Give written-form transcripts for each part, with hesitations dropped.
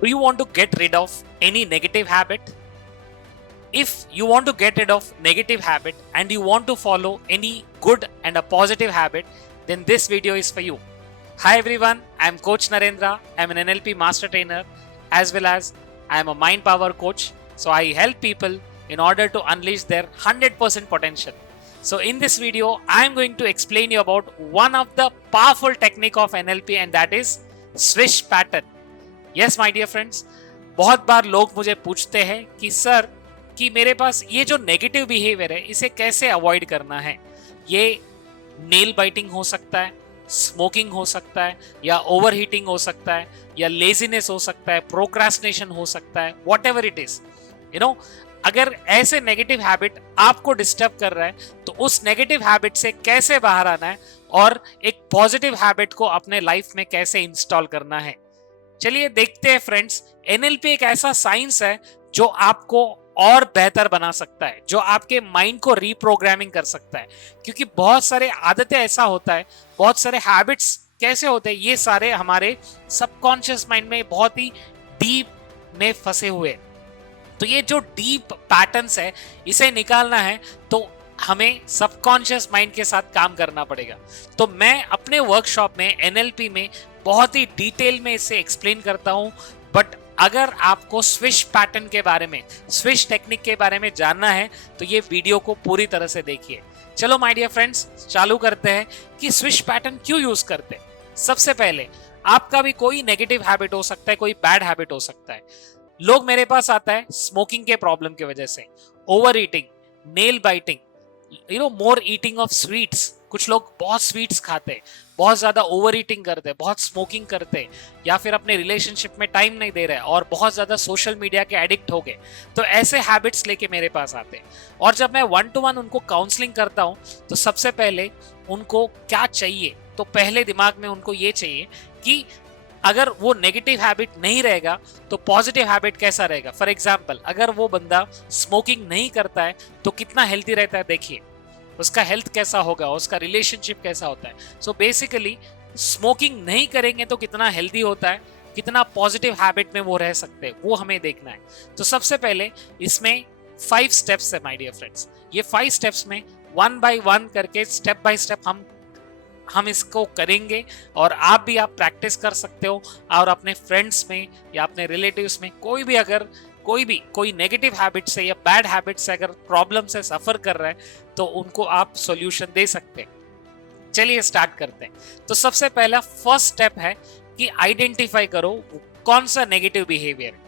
Do you want to get rid of any negative habit? If you want to get rid of negative habit and you want to follow any good and a positive habit, then this video is for you. Hi everyone, I am Coach Narendra. I am an NLP master trainer as well as I am a mind power coach. So I help people in order to unleash their 100% potential. So in this video, I am going to explain you about one of the powerful technique of NLP and that is swish pattern. Yes my dear friends, बहुत बार लोग मुझे पूछते हैं कि sir कि मेरे पास ये जो नेगेटिव बिहेवियर है इसे कैसे अवॉइड करना है। ये नेल बाइटिंग हो सकता है, स्मोकिंग हो सकता है, या ओवर हीटिंग हो सकता है, या लेजीनेस हो सकता है, प्रोक्रास्टिनेशन हो सकता है, वॉट एवर इट इज। अगर ऐसे नेगेटिव हैबिट आपको डिस्टर्ब कर रहा है तो उस नेगेटिव हैबिट से कैसे बाहर आना है और एक पॉजिटिव हैबिट को अपने लाइफ में कैसे इंस्टॉल करना है। चलिए देखते हैं फ्रेंड्स, एनएलपी एक ऐसा साइंस है जो आपको और बेहतर बना सकता है, जो आपके माइंड को रीप्रोग्रामिंग कर सकता है। क्योंकि बहुत सारे आदतें ऐसा होता है, बहुत सारे हैबिट्स कैसे होते हैं, ये सारे हमारे सबकॉन्शियस माइंड में बहुत ही डीप में फंसे हुए हैं। तो ये जो डीप पैटर्न्स है इसे निकालना है तो हमें सबकॉन्शियस माइंड के साथ काम करना पड़ेगा। तो मैं अपने वर्कशॉप में एनएलपी में बहुत ही डिटेल में इसे एक्सप्लेन करता हूं। बट अगर आपको स्विश पैटर्न के बारे में, स्विश टेक्निक के बारे में जानना है तो ये वीडियो को पूरी तरह से देखिए। चलो माय डियर फ्रेंड्स, चालू करते हैं कि स्विश पैटर्न क्यों यूज करते हैं। सबसे पहले आपका भी कोई नेगेटिव हैबिट हो सकता है, कोई बैड हैबिट हो सकता है। लोग मेरे पास आता है स्मोकिंग के प्रॉब्लम की वजह से, over eating, nail biting, more eating of sweets. कुछ लोग बहुत स्वीट्स खाते हैं, बहुत ज्यादा ओवर ईटिंग करते हैं, बहुत स्मोकिंग करते हैं, या फिर अपने रिलेशनशिप में टाइम नहीं दे रहे और बहुत ज्यादा सोशल मीडिया के एडिक्ट हो गए। तो ऐसे हैबिट्स लेके मेरे पास आते हैं और जब मैं 1-to-1 उनको काउंसलिंग करता हूं तो सबसे पहले उनको क्या चाहिए, तो पहले दिमाग में उनको ये चाहिए कि अगर वो नेगेटिव हैबिट नहीं रहेगा तो पॉजिटिव हैबिट कैसा रहेगा। फॉर एग्जाम्पल, अगर वो बंदा स्मोकिंग नहीं करता है तो कितना हेल्थी रहता है, देखिए उसका हेल्थ कैसा होगा, उसका रिलेशनशिप कैसा होता है। सो बेसिकली स्मोकिंग नहीं करेंगे तो कितना हेल्थी होता है, कितना पॉजिटिव हैबिट में वो रह सकते हैं, वो हमें देखना है। तो सबसे पहले इसमें 5 स्टेप्स है माय डियर फ्रेंड्स। ये 5 स्टेप्स में 1 by 1 करके स्टेप बाय स्टेप हम इसको करेंगे और आप प्रैक्टिस कर सकते हो। और अपने फ्रेंड्स में या अपने रिलेटिव्स में कोई नेगेटिव हैबिट से या बैड हैबिट से अगर प्रॉब्लम से सफर कर रहा है तो उनको आप सॉल्यूशन दे सकते हैं। चलिए स्टार्ट करते हैं। तो सबसे पहला फर्स्ट स्टेप है कि आइडेंटिफाई करो कौन सा नेगेटिव बिहेवियर है,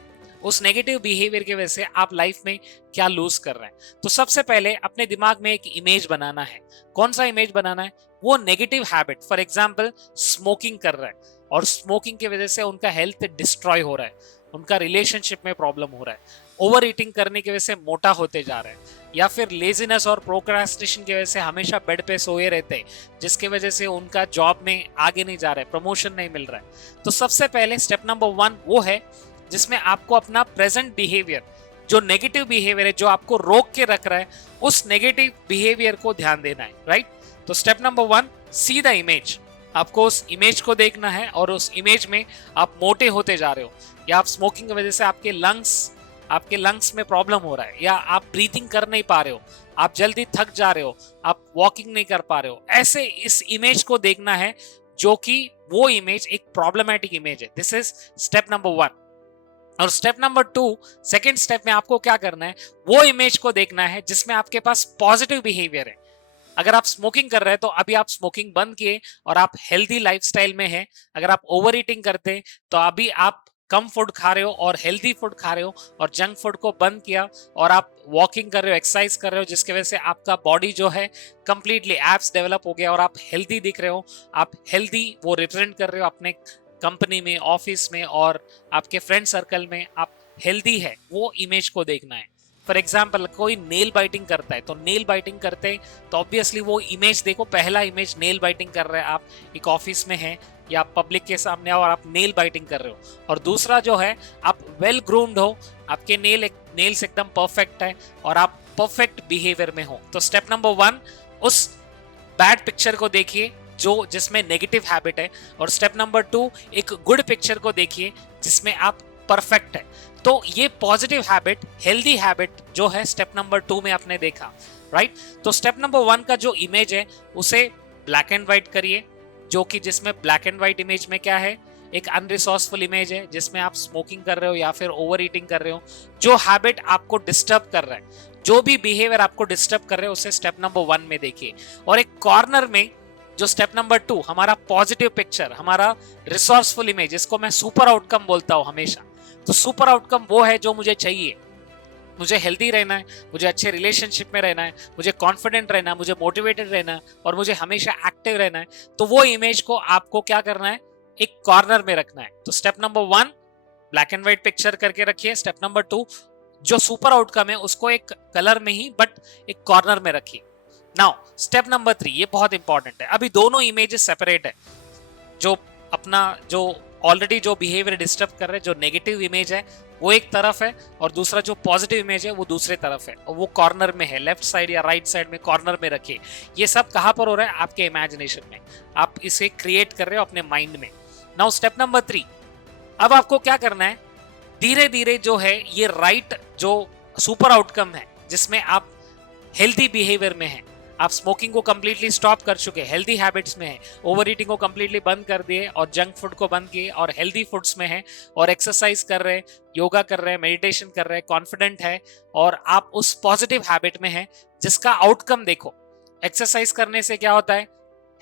उस नेगेटिव बिहेवियर की वजह से आप लाइफ में क्या लूज कर रहे हैं। तो सबसे पहले अपने दिमाग में एक इमेज बनाना है। कौन सा इमेज बनाना है? वो negative habit, for example smoking कर रहा है और स्मोकिंग की वजह से उनका हेल्थ डिस्ट्रॉय हो रहा है, उनका रिलेशनशिप में प्रॉब्लम हो रहा है, ओवर ईटिंग करने की वजह से मोटा होते जा रहे हैं, या फिर लेजीनेस और प्रोक्रास्टिनेशन की वजह से हमेशा बेड पे सोए रहते हैं जिसकी वजह से उनका जॉब में आगे नहीं जा रहा है, प्रमोशन नहीं मिल रहा है। तो सबसे पहले स्टेप नंबर 1 वो है जिसमें आपको अपना प्रेजेंट बिहेवियर, जो नेगेटिव बिहेवियर है जो आपको रोक के रख रहा है, उस नेगेटिव बिहेवियर को ध्यान देना है, राइट। तो step number 1, see the image. आपको उस इमेज को देखना है और उस इमेज में आप मोटे होते जा रहे हो, या आप स्मोकिंग की वजह से आपके लंग्स में प्रॉब्लम हो रहा है, या आप ब्रीथिंग कर नहीं पा रहे हो, आप जल्दी थक जा रहे हो, आप वॉकिंग नहीं कर पा रहे हो। ऐसे इस इमेज को देखना है जो कि वो इमेज एक प्रॉब्लमैटिक इमेज है। This is step number 1। और स्टेप नंबर 2, सेकेंड स्टेप में आपको क्या करना है, वो इमेज को देखना है जिसमें आपके पास पॉजिटिव बिहेवियर है। अगर आप स्मोकिंग कर रहे हैं तो अभी आप स्मोकिंग बंद किए और आप हेल्दी लाइफस्टाइल में हैं। अगर आप ओवर ईटिंग करते हैं तो अभी आप कम फूड खा रहे हो और हेल्दी फूड खा रहे हो और जंक फूड को बंद किया और आप वॉकिंग कर रहे हो, एक्सरसाइज कर रहे हो, जिसकी वजह से आपका बॉडी जो है कंप्लीटली एब्स डेवलप हो गया और आप हेल्दी दिख रहे हो। आप हेल्दी वो रिप्रेजेंट कर रहे हो अपने कंपनी में, ऑफिस में और आपके फ्रेंड सर्कल में, आप हेल्दी है, वो इमेज को देखना है। फॉर एग्जाम्पल, कोई नेल बाइटिंग करता है तो नेल बाइटिंग करते हैं तो ऑब्वियसली वो इमेज देखो, पहला इमेज नेल बाइटिंग कर रहे हैं, आप एक ऑफिस में हैं या पब्लिक के सामने आओ और आप नेल बाइटिंग कर रहे हो। और दूसरा जो है, आप वेल ग्रूम्ड हो, आपके नेल्स एकदम परफेक्ट है और आप परफेक्ट बिहेवियर में हो। तो स्टेप नंबर 1, उस बैड पिक्चर को देखिए जिसमें नेगेटिव हैबिट है, और स्टेप नंबर 2, एक गुड पिक्चर को देखिए जिसमें आप परफेक्ट है। तो ये पॉजिटिव हैबिट, हेल्दी हैबिट जो है स्टेप नंबर 2 में आपने देखा, राइट। तो स्टेप नंबर 1 का जो इमेज है उसे ब्लैक एंड व्हाइट करिए, जो कि जिसमें ब्लैक एंड व्हाइट इमेज में क्या है, एक अनरिसोर्सफुल इमेज है जिसमें आप स्मोकिंग कर रहे हो या फिर ओवर ईटिंग कर रहे हो, जो हैबिट आपको डिस्टर्ब कर रहा है, जो भी बिहेवियर आपको डिस्टर्ब कर रहे हो उसे स्टेप नंबर 1 में देखिए। और एक कॉर्नर में जो स्टेप नंबर 2 हमारा पॉजिटिव पिक्चर, हमारा रिसोर्सफुल इमेज, इसको मैं सुपर आउटकम बोलता हूं हमेशा। तो सुपर आउटकम वो है जो मुझे चाहिए, मुझे हेल्दी रहना है, मुझे अच्छे रिलेशनशिप में रहना है, मुझे कॉन्फिडेंट रहना है, मुझे मोटिवेटेड रहना है और मुझे हमेशा एक्टिव रहना है। तो वो इमेज को आपको क्या करना है, एक कॉर्नर में रखना है। तो step number 1 black and white picture करके रखिए। स्टेप नंबर 2 जो सुपर आउटकम है उसको एक कलर में ही बट एक कॉर्नर में रखिए। नाउ स्टेप नंबर 3, ये बहुत इंपॉर्टेंट है। अभी दोनों इमेजेस सेपरेट है, जो अपना जो ऑलरेडी जो बिहेवियर डिस्टर्ब कर रहे हैं, जो नेगेटिव इमेज है वो एक तरफ है और दूसरा जो पॉजिटिव इमेज है वो दूसरे तरफ है, और वो कॉर्नर में है, लेफ्ट साइड या राइट साइड में कॉर्नर में रखिए। ये सब कहां पर हो रहा है, आपके इमेजिनेशन में, आप इसे क्रिएट कर रहे हो अपने माइंड में। नाउ स्टेप नंबर 3, अब आपको क्या करना है, धीरे धीरे जो है ये राइट जो सुपर आउटकम है जिसमें आप हेल्दी बिहेवियर में है, आप स्मोकिंग को कंप्लीटली स्टॉप कर चुके, हेल्दी हैबिट्स में है, ओवर ईटिंग को कंप्लीटली बंद कर दिए और जंक फूड को बंद किए और हेल्दी फूड्स में है और एक्सरसाइज कर रहे हैं, योगा कर रहे हैं, मेडिटेशन कर रहे हैं, कॉन्फिडेंट है और आप उस पॉजिटिव हैबिट में है जिसका आउटकम देखो। एक्सरसाइज करने से क्या होता है,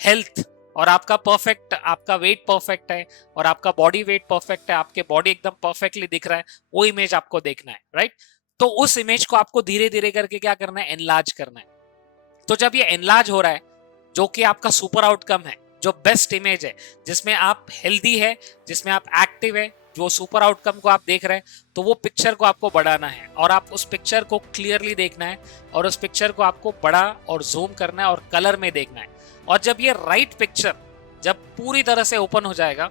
हेल्थ, और आपका परफेक्ट, आपका वेट परफेक्ट है और आपका बॉडी वेट परफेक्ट है, आपके बॉडी एकदम परफेक्टली दिख रहा है, वो इमेज आपको देखना है, राइट। तो उस इमेज को आपको धीरे धीरे करके क्या करना है, एनलार्ज करना है। तो जब ये एनलार्ज हो रहा है, जो कि आपका सुपर आउटकम है, जो बेस्ट इमेज है, जिसमें आप हेल्दी है, जिसमें आप एक्टिव है, जो सुपर आउटकम को आप देख रहे हैं, तो वो पिक्चर को आपको बढ़ाना है और आप उस पिक्चर को क्लियरली देखना है और उस पिक्चर को आपको बड़ा और जूम करना है और कलर में देखना है। और जब ये राइट पिक्चर जब पूरी तरह से ओपन हो जाएगा,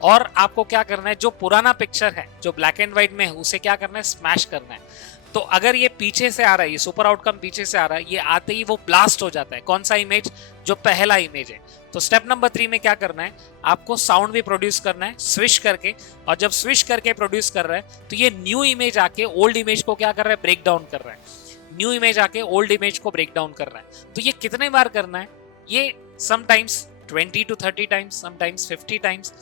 और आपको क्या करना है, जो पुराना पिक्चर है जो ब्लैक एंड व्हाइट में है उसे क्या करना है, स्मैश करना है। तो अगर ये पीछे से आ रहा है, ये सुपर आउटकम पीछे से आ रहा है, ये आते ही वो ब्लास्ट हो जाता है। कौन सा इमेज, जो पहला इमेज है। तो स्टेप नंबर 3 में क्या करना है, आपको साउंड भी प्रोड्यूस करना है स्विश करके, और जब स्विश करके प्रोड्यूस कर रहा है तो ये न्यू इमेज आके ओल्ड इमेज को क्या कर रहा है, ब्रेक डाउन कर रहा है। न्यू इमेज आके ओल्ड इमेज को ब्रेक डाउन कर रहा है। तो ये कितने बार करना है, ये sometimes 20 to 30 times, sometimes 50 times,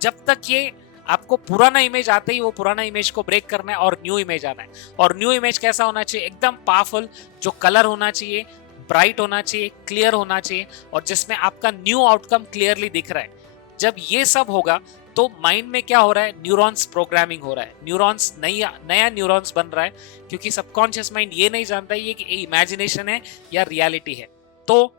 जब तक ये आपको पुराना इमेज आते ही वो पुराना इमेज को ब्रेक करना है और न्यू इमेज आना है। और न्यू इमेज कैसा होना चाहिए, एकदम पावरफुल, जो कलर होना चाहिए, ब्राइट होना चाहिए, क्लियर होना चाहिए, और जिसमें आपका न्यू आउटकम क्लियरली दिख रहा है। जब ये सब होगा तो माइंड में क्या हो रहा है, न्यूरॉन्स प्रोग्रामिंग हो रहा है, न्यूरॉन्स नया न्यूरॉन्स बन रहा है, क्योंकि सबकॉन्शियस माइंड ये नहीं जानता ये कि इमेजिनेशन है या रियलिटी है। तो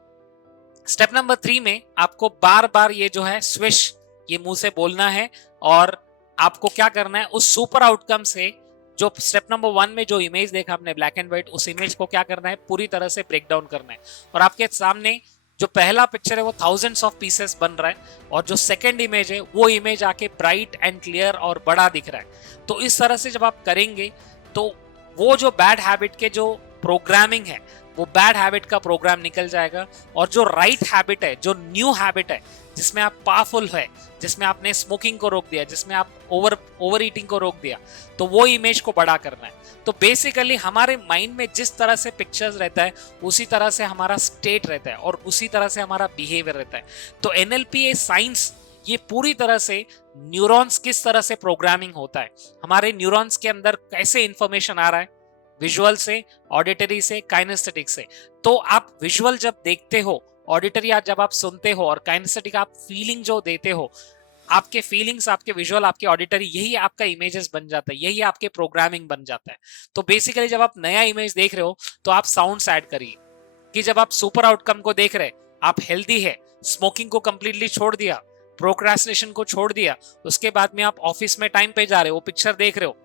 स्टेप नंबर 3 में आपको बार बार ये जो है स्विश, ये मुंह से बोलना है, और आपको क्या करना है, उस सुपर आउटकम से जो स्टेप नंबर 1 में जो इमेज देखा आपने ब्लैक एंड व्हाइट, उस इमेज को क्या करना है, पूरी तरह से ब्रेक डाउन करना है। और आपके सामने जो पहला पिक्चर है वो थाउजेंड्स ऑफ पीसेस बन रहा है, और जो सेकंड इमेज है वो इमेज आके ब्राइट एंड क्लियर और बड़ा दिख रहा है। तो इस तरह से जब आप करेंगे तो वो जो बैड हैबिट के जो प्रोग्रामिंग है, वो बैड हैबिट का प्रोग्राम निकल जाएगा, और जो राइट हैबिट है, जो न्यू हैबिट है, जिसमें आप पावरफुल है, जिसमें आपने स्मोकिंग को रोक दिया, जिसमें आप ओवर ईटिंग को रोक दिया, तो वो इमेज को बड़ा करना है। तो बेसिकली हमारे माइंड में जिस तरह से पिक्चर्स रहता है उसी तरह से हमारा स्टेट रहता है और उसी तरह से हमारा बिहेवियर रहता है। तो एनएलपी साइंस ये पूरी तरह से न्यूरॉन्स किस तरह से प्रोग्रामिंग होता है, हमारे न्यूरॉन्स के अंदर कैसे इंफॉर्मेशन आ रहा है, विजुअल से, ऑडिटरी से, काइनेस्थेटिक से। तो आप विजुअल जब देखते हो, ऑडिटरी आज जब आप सुनते हो, और काइनेस्थेटिक आप फीलिंग जो देते हो, आपके फीलिंग्स, आपके विजुअल, आपके ऑडिटरी, यही आपका इमेजेस बन जाता है, यही आपके प्रोग्रामिंग बन जाता है। तो बेसिकली जब आप नया इमेज देख रहे हो तो आप साउंड्स ऐड करिए, कि जब आप सुपर आउटकम को देख रहे, आप हेल्दी है, स्मोकिंग को कंप्लीटली छोड़ दिया, प्रोक्रेस्टिनेशन को छोड़ दिया, उसके बाद में आप ऑफिस में टाइम पे जा रहे हो, वो पिक्चर देख रहे हो,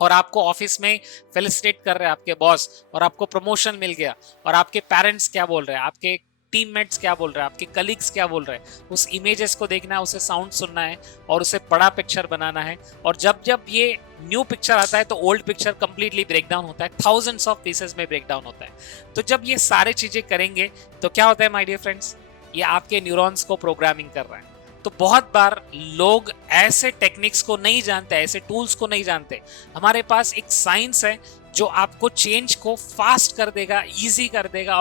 और आपको ऑफिस में फेलिसिटेट कर रहे हैं आपके बॉस, और आपको प्रमोशन मिल गया, और आपके पेरेंट्स क्या बोल रहे हैं, आपके टीममेट्स क्या बोल रहे हैं, आपके कलीग्स क्या बोल रहे हैं, उस इमेजेस को देखना है, उसे साउंड सुनना है और उसे बड़ा पिक्चर बनाना है। और जब जब ये न्यू पिक्चर आता है तो old picture completely break down होता है, थाउजेंड्स ऑफ पीसेस में ब्रेक डाउन होता है। तो जब ये सारे चीजें करेंगे तो क्या होता है माय डियर फ्रेंड्स, ये आपके न्यूरॉन्स को प्रोग्रामिंग कर रहा है। तो बहुत बार लोग ऐसे टेक्निक्स को नहीं जानते, ऐसे टूल्स को नहीं जानते। हमारे पास एक साइंस है जो आपको चेंज को फास्ट कर देगा, इजी कर देगा,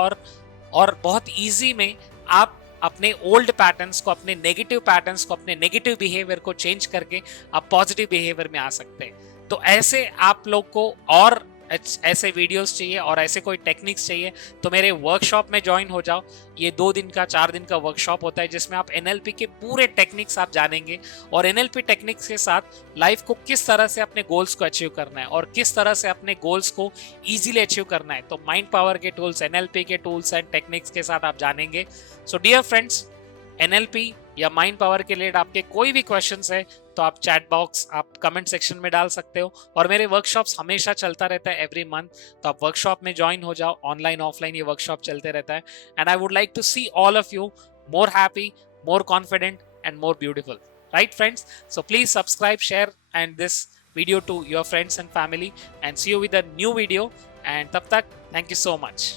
और बहुत इजी में आप अपने ओल्ड पैटर्न्स को, अपने नेगेटिव पैटर्न्स को, अपने नेगेटिव बिहेवियर को चेंज करके आप पॉजिटिव बिहेवियर में आ सकते हैं। तो ऐसे आप लोग को और ऐसे वीडियोस चाहिए और ऐसे कोई टेक्निक्स चाहिए तो मेरे वर्कशॉप में ज्वाइन हो जाओ। ये 2 दिन का 4 दिन का वर्कशॉप होता है जिसमें आप एनएलपी के पूरे टेक्निक्स आप जानेंगे और एनएलपी टेक्निक्स के साथ लाइफ को किस तरह से अपने गोल्स को अचीव करना है और किस तरह से अपने गोल्स को इजीली अचीव करना है। तो माइंड पावर के टूल्स, एनएलपी के टूल्स एंड टेक्निक्स के साथ आप जानेंगे। सो डियर फ्रेंड्स, एनएलपी या माइंड पावर के लिए आपके कोई भी क्वेश्चंस है तो आप चैट बॉक्स, आप कमेंट सेक्शन में डाल सकते हो। और मेरे वर्कशॉप्स हमेशा चलता रहता है एवरी मंथ, तो आप वर्कशॉप में ज्वाइन हो जाओ। ऑनलाइन ऑफलाइन ये वर्कशॉप चलते रहता है। And I would like to see all of you more happy, more confident and more beautiful, right friends? So please subscribe, share and this video to your friends and family, and see you with a new video, and tab tak thank you so much.